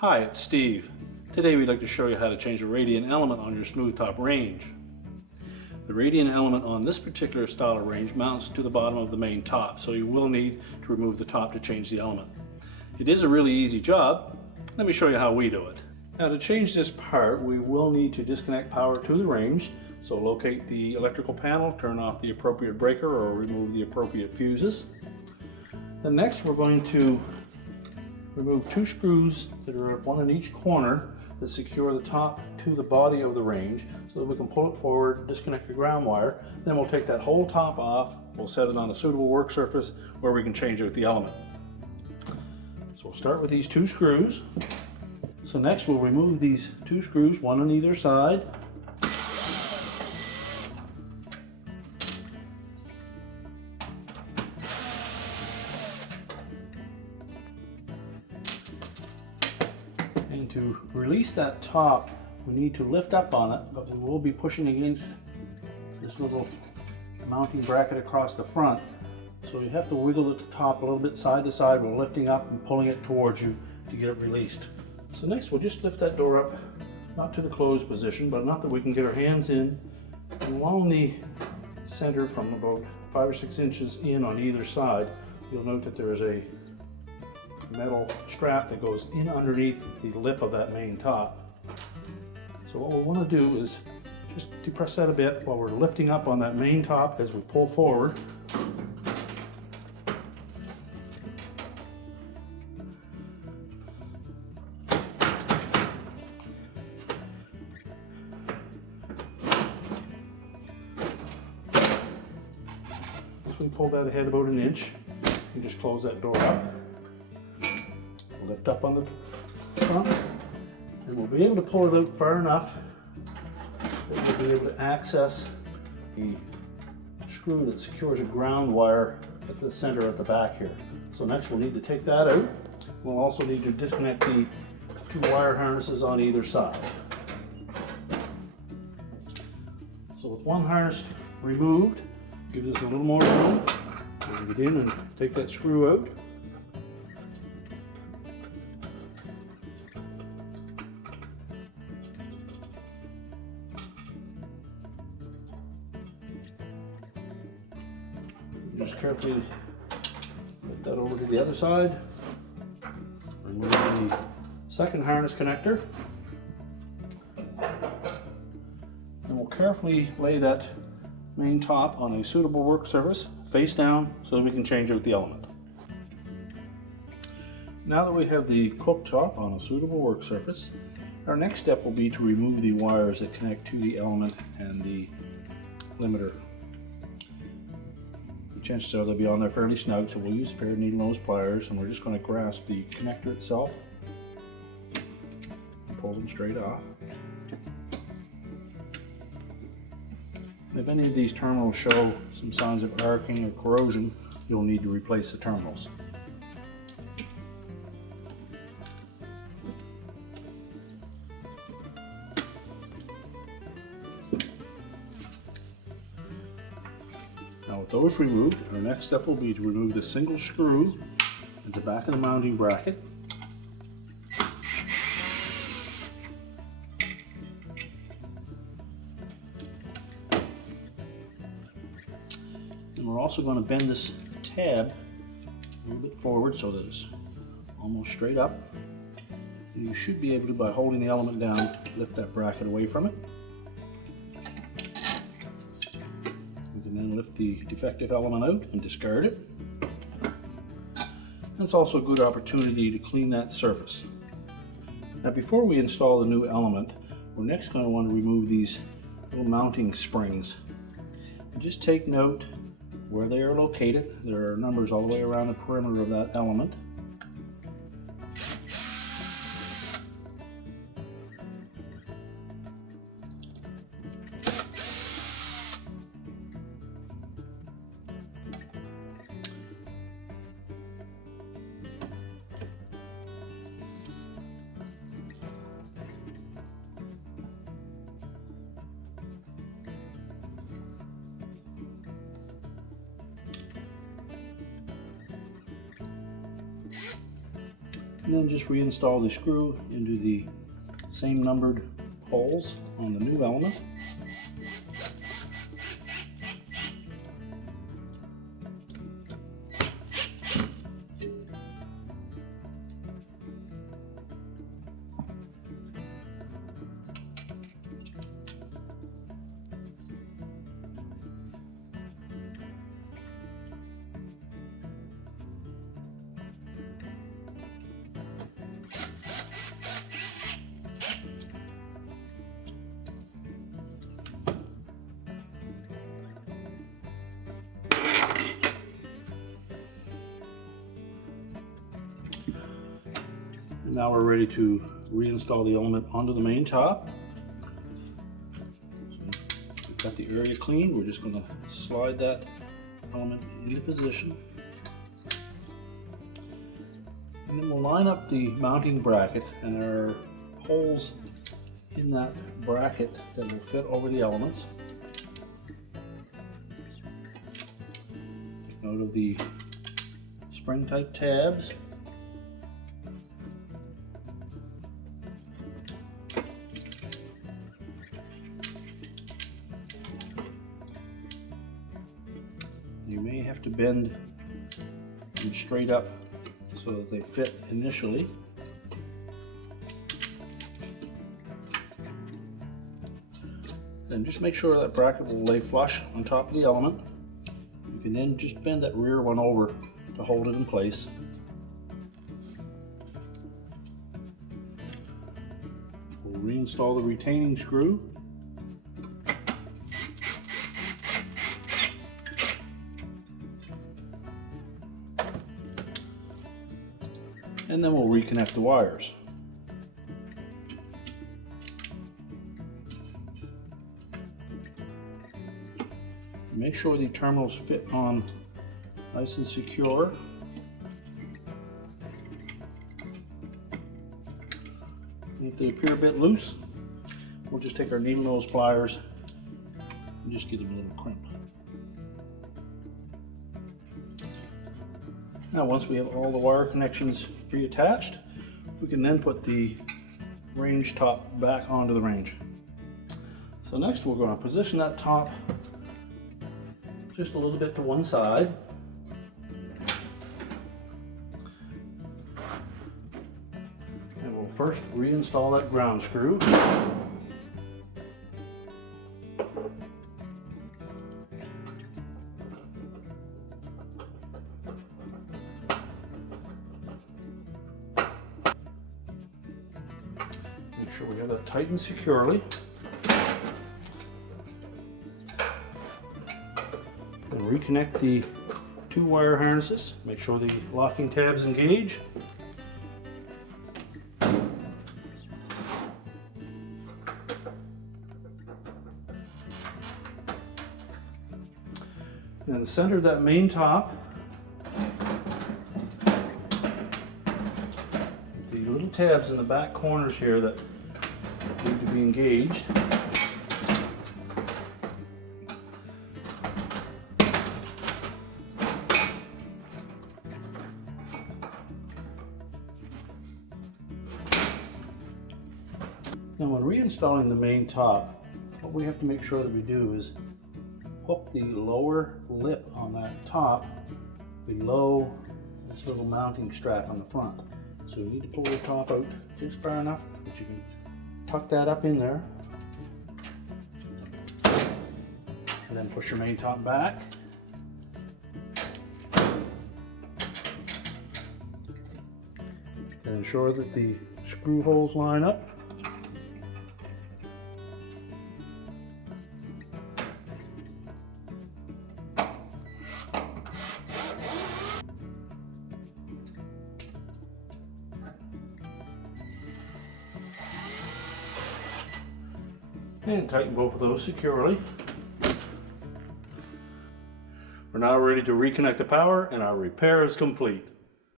Hi, it's Steve. Today we'd like to show you how to change the radiant element on your smooth top range. The radiant element on this particular style of range mounts to the bottom of the main top, so you will need to remove the top to change the element. It is a really easy job. Let me show you how we do it. Now to change this part, we will need to disconnect power to the range. So locate the electrical panel, turn off the appropriate breaker or remove the appropriate fuses. Then next we're going to remove two screws that are one in each corner that secure the top to the body of the range so that we can pull it forward, disconnect the ground wire. Then we'll take that whole top off, we'll set it on a suitable work surface where we can change out the element. So we'll start with these two screws. So next we'll remove these two screws, one on either side. And to release that top, we need to lift up on it, but we will be pushing against this little mounting bracket across the front. So you have to wiggle the top a little bit side to side. We're lifting up and pulling it towards you to get it released. So next we'll just lift that door up, not to the closed position, but enough that we can get our hands in. And along the center from about 5 or 6 inches in on either side, you'll note that there is a metal strap that goes in underneath the lip of that main top. So what we want to do is just depress that a bit while we're lifting up on that main top as we pull forward. Once we pull that ahead about an inch, you just close that door up. Lift up on the front, and we'll be able to pull it out far enough that we'll be able to access the screw that secures a ground wire at the center at the back here. So next we'll need to take that out. We'll also need to disconnect the two wire harnesses on either side. So with one harness removed, gives us a little more room. We'll get in and take that screw out. Just carefully lift that over to the other side. Remove the second harness connector. And we'll carefully lay that main top on a suitable work surface, face down, so that we can change out the element. Now that we have the cooktop on a suitable work surface, our next step will be to remove the wires that connect to the element and the limiter. Chances are they'll be on there fairly snug, so we'll use a pair of needle nose pliers and we're just going to grasp the connector itself and pull them straight off. And if any of these terminals show some signs of arcing or corrosion, you'll need to replace the terminals. Now with those removed, our next step will be to remove the single screw at the back of the mounting bracket. And we're also going to bend this tab a little bit forward so that it's almost straight up. And you should be able to, by holding the element down, lift that bracket away from it. We can then lift the defective element out and discard it. It's also a good opportunity to clean that surface. Now before we install the new element, we're next going to want to remove these little mounting springs. And just take note where they are located. There are numbers all the way around the perimeter of that element. And then just reinstall the screw into the same numbered holes on the new element. And now we're ready to reinstall the element onto the main top. So we've got the area cleaned. We're just going to slide that element into position. And then we'll line up the mounting bracket, and there are holes in that bracket that will fit over the elements. Take note of the spring type tabs. You may have to bend them straight up so that they fit initially. Then just make sure that bracket will lay flush on top of the element. You can then just bend that rear one over to hold it in place. We'll reinstall the retaining screw. And then we'll reconnect the wires. Make sure the terminals fit on nice and secure. And if they appear a bit loose, we'll just take our needle nose pliers and just give them a little crimp. Now once we have all the wire connections pre-attached, we can then put the range top back onto the range. So next we're going to position that top just a little bit to one side. And we'll first reinstall that ground screw. Make sure we have that tightened securely. And reconnect the two wire harnesses. Make sure the locking tabs engage. And in the center of that main top, the little tabs in the back corners here that need to be engaged. Now when reinstalling the main top, what we have to make sure that we do is hook the lower lip on that top below this little mounting strap on the front. So you need to pull the top out just far enough that you can tuck that up in there. And then push your main top back. And ensure that the screw holes line up. And tighten both of those securely. We're now ready to reconnect the power, and our repair is complete.